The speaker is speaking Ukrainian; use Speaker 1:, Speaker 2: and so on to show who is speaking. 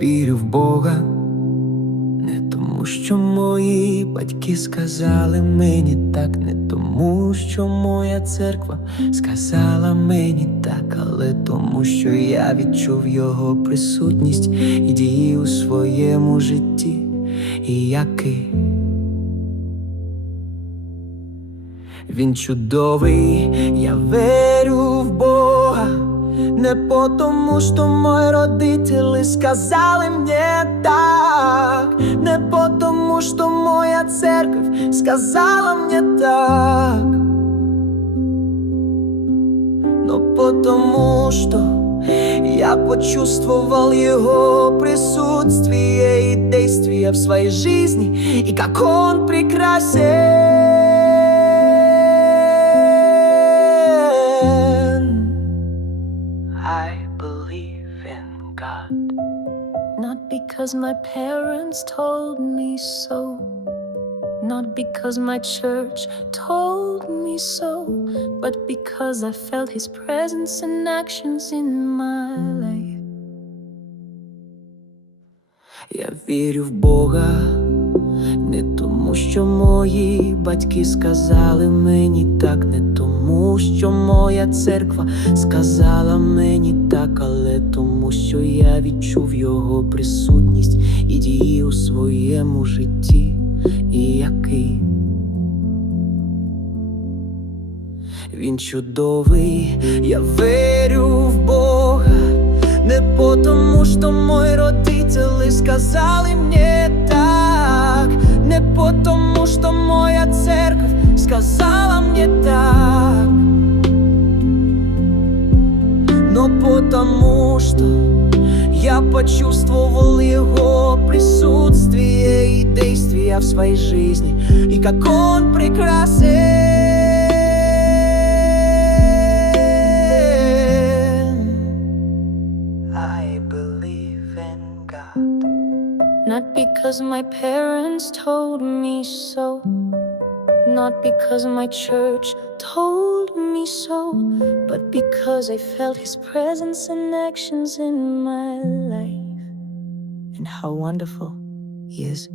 Speaker 1: вірю в Бога, не тому, що мої батьки сказали мені так, не тому, що моя церква сказала мені так, але тому, що я відчув його присутність і дії у своєму житті, і який. Він чудовий, я вірю в Бога. Не потому, що мої родителі сказали мне так, не потому, що моя церковь сказала мне так, но потому, что я почувствовал его присутствие и действия в своей жизни, и как он прекрасен. I believe in God.
Speaker 2: Not because my parents told me so, not because my church told me so, but because I felt His presence and actions in my life.
Speaker 1: Я вірю в Бога, не тому, що мої батьки сказали мені так, не тому, Що моя церква сказала мені так, але тому, що я відчув його присутність і дії у своєму житті, і який. Він чудовий, я вірю в Бога. Не потому, что мои родители сказали мне потому, что я почувствовал его присутствие и действия в своей жизни. И как он прекрасен. I believe in God.
Speaker 2: Not because my parents told me so, not because my church told me so, but because I felt His presence and actions in my life.
Speaker 1: And how wonderful He is.